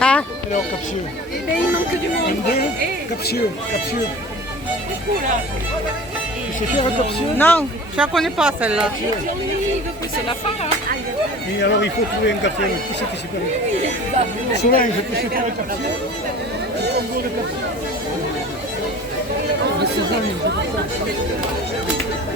Ah, Alors, capsule. Eh ben, il manque du monde. Eh, Capsule, capsule. coucou là. Tu sais faire un capsule? non, je la connais pas celle-là. Jean-Louis, il veut pousser la part. Hein. Et alors, il faut trouver un café. Qui c'est qui sait pas? Solange, tu sais faire un capsule? Un combo de capsule. C'est joli, c'est pour ça.